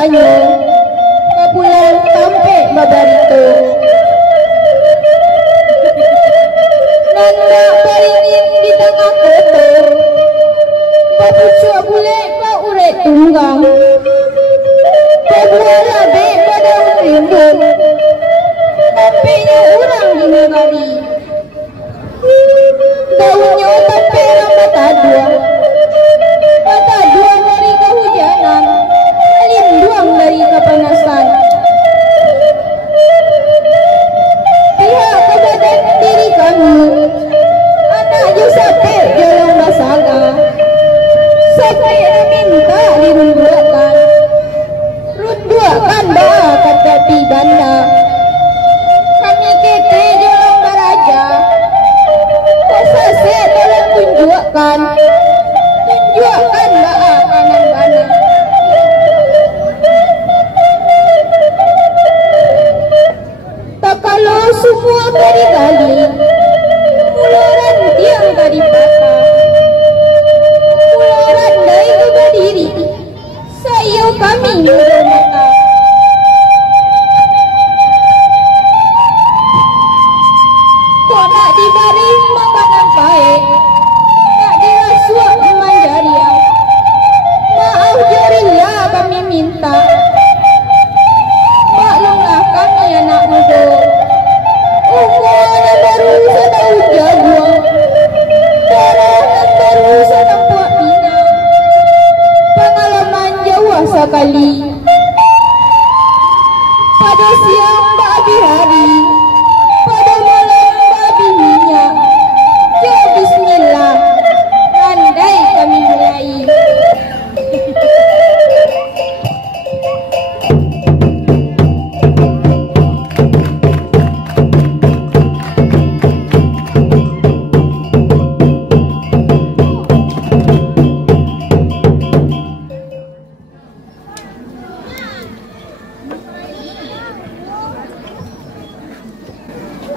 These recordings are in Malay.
tanyo kabulan sampai babarito nanda paringin di tengah kota papucua bule pa urek tunggang pabuara be pada rimbun tapenya urang di negari daunnya tapi mata dua dari kehujanan linduang dari kepanasan pihak kebadan diri kami anak Yusape jalan basaga sampai minta dirunduakan bah kata pidana kami kete jalan baraja kosa saya tolong tunjukkan bah kanan kanan tak kalau semua kali muluran tiang tadi patah muluran dari kebadiri sayo kami nyuruh mata kok nak dibari makanan baik tak dirasuak manjaria maaf jarilah kami minta maklumlah kami anak muda umurnya baru setahun jagung darahnya baru setempat bina pengalaman jauh sekali pada siang babi hari pada malam babi minyak ya bismillah andai kami mulai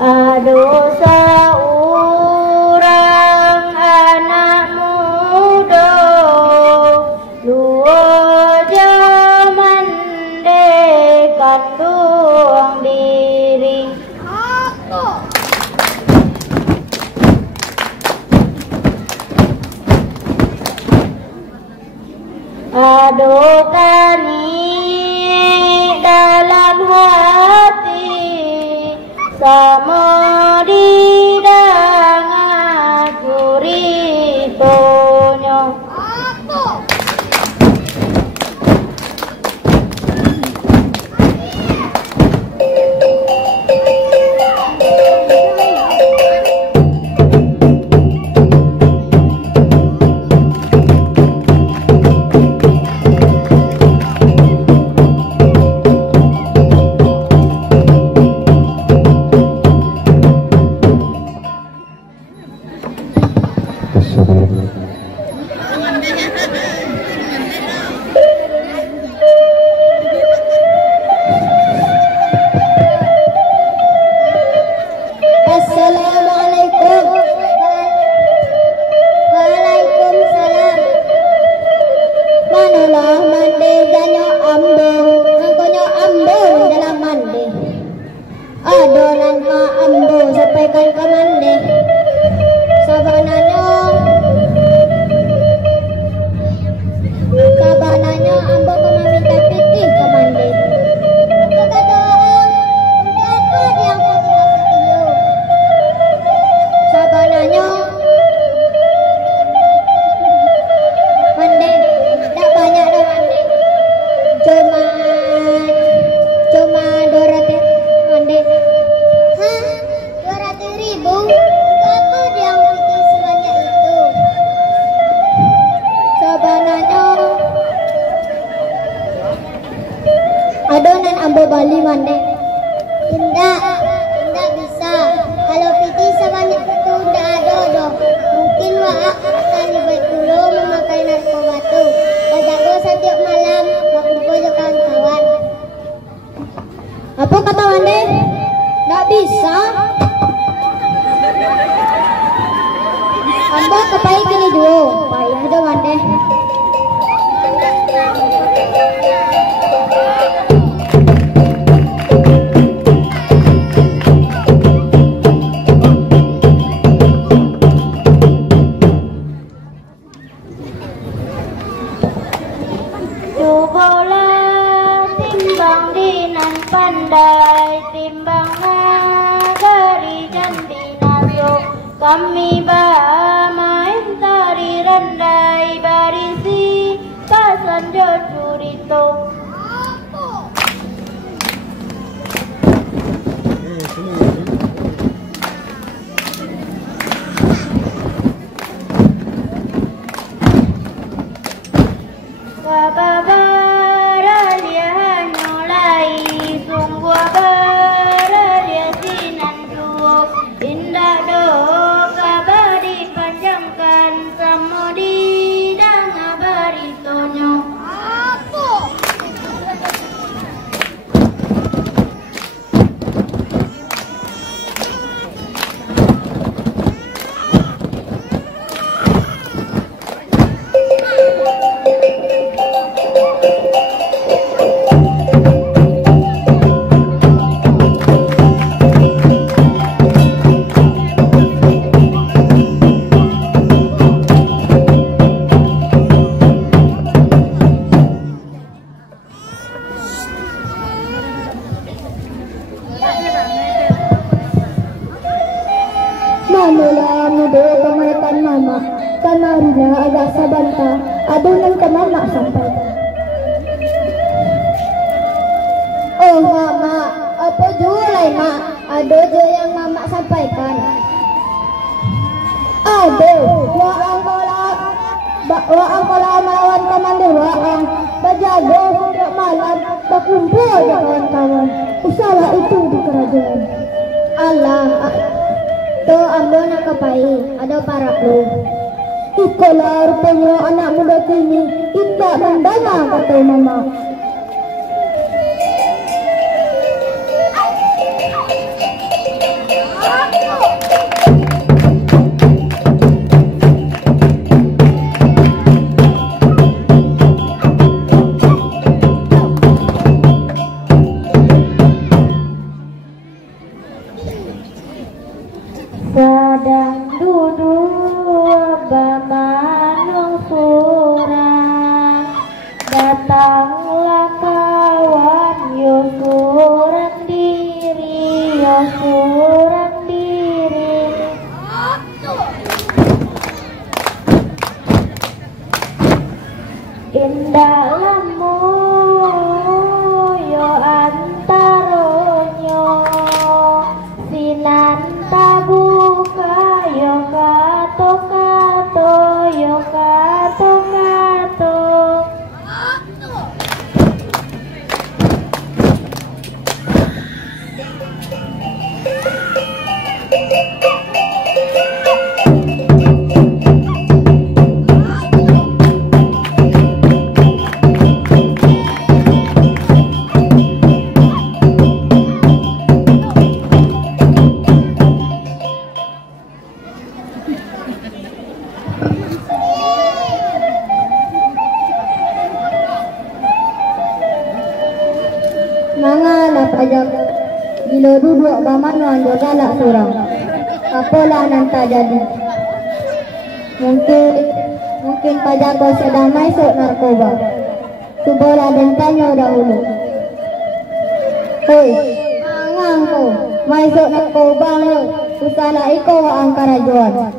aduh seorang anak muda luar zaman dekandung diri aduh kani dalam hati sama di dangan curitonyo Assalamualaikum. Waalaikumsalam. Manalah mande janyo ambong, angkonyo ambong dalam mande. Adolan ka ambong sampaikan ke mande. Sabananyo ambong ka meminta pitih ke mande. Sabananyo mande tak banyak dah mande cuma 200 mande 200.000 apa dia pikir sebanyak itu sabananyo adonan ambo Bali mande tidak bisa kalau piti sebanyak itu tidak ada dong mungkin waak akan dibuat dulu memakai narkoba tu jago setiap malam berkumpul dengan kawan-kawan apa kata Wande? Tidak bisa Amba kepai kini dulu payah dong Wande timbang dinan pandai, timbang nagari jandi naso. Kami main tari randai, barisi pasan jodurito. Adunan ka mama sampai. Oh mama, apa julai ma? Ado jo yang mama sampaikan. Ado, waang kola mawan kamande waang bajago tidak malam berkumpul ya kawan-kawan. Usaha itu di kerajaan. Allah, to ambo nak kapai, ada para lu. Ikalah rupanya anak muda kini tidak mendengar kata mama. Sedang duduk bemanung surang, datanglah kawan yo surang diri, yo surang diri. Indah lamu yo antaronyo, sinan tabuka yo kato kato, yo kato kato. Mangalah pajak bila duduk bamanuan do galak surang. Apalah nanta jadi. Mungkin pajago sedang masuk narkoba. Cubalah dan tanya dahulu. Hei, mangang ko, masuk narkoba lo. Usaha iko ang karajuan.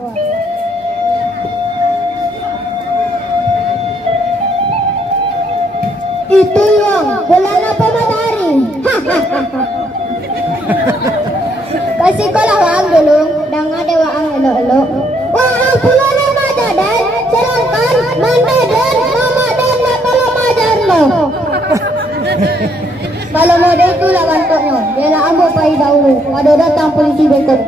Itu yang bulan apa matahari. Kasih ko lah waang dulu, dang ada waang elo-elo. Waang pula ni majadan, sedangkan manda dan mama dan kalau majar lo. Kalau model itu lah kantoknya, dia lah ambil pai dahulu. Ada datang polisi berikut.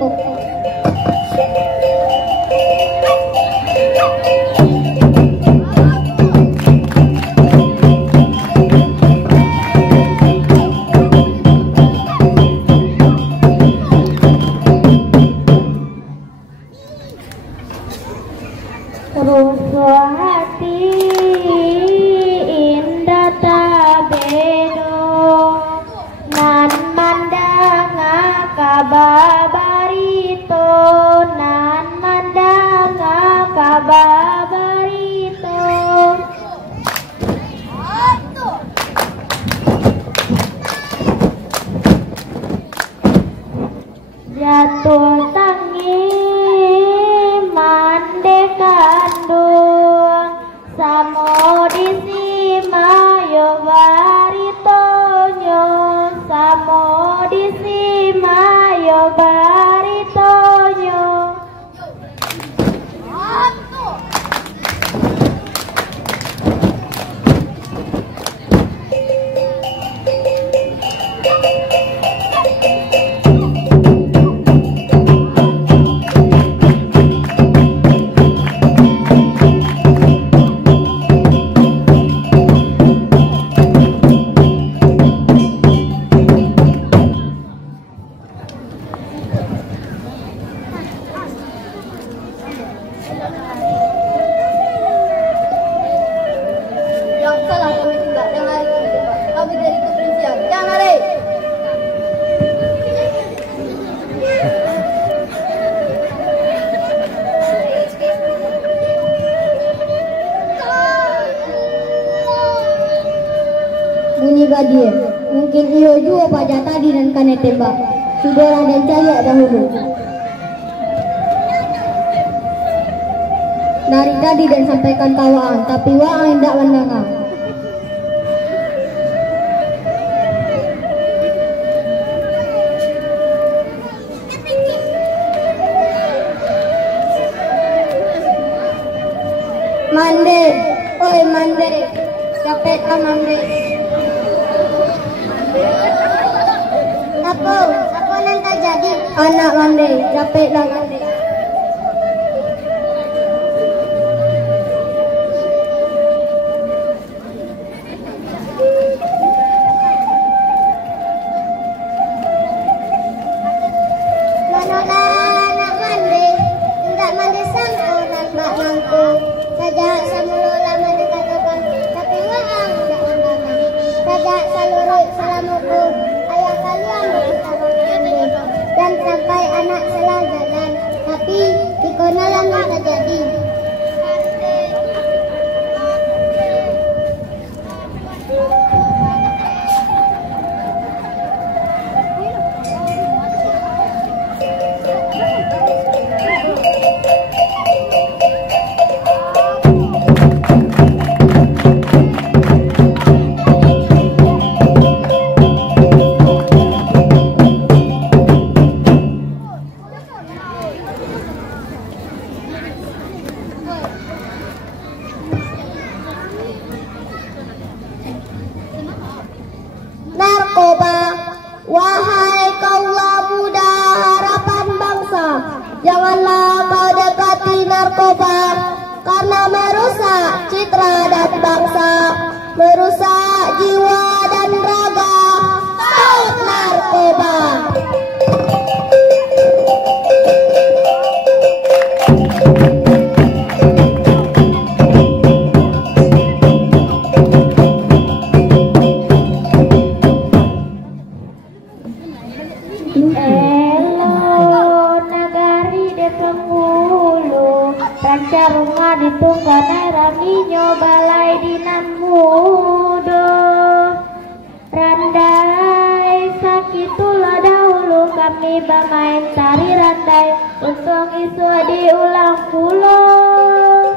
Rusuh hati indah tabedo, nan mandang kababarito, nan mandang kababarito. baritonyo samo disimayo baritonyo. Yang salah kami tindak dan hari kami tembak. Kami dari kepolisian. Jangan lari. Bunyi Gadir, mungkin iyo juga pajak tadi dan kane tembak. Sudahlah dan caya dahulu. Dari tadi dan sampaikan kawaan, tapi waang hendak mendengar. Mande, oi mande, capek mande. Apa nanti jadi? Anak mande, capek lah mande. Dan sampai anak salah jalan, tapi dikonalan tak jadi. Narkoba, wahai kaulah muda harapan bangsa, janganlah kau dekati narkoba, karena merusak citra dan bangsa, merusak jiwa dan raga. Out narkoba. Rancarunga ditungganai raminyo balai dinan mudo. Randai sakitulah dahulu kami bermain tari randai, untung isu diulang pulau.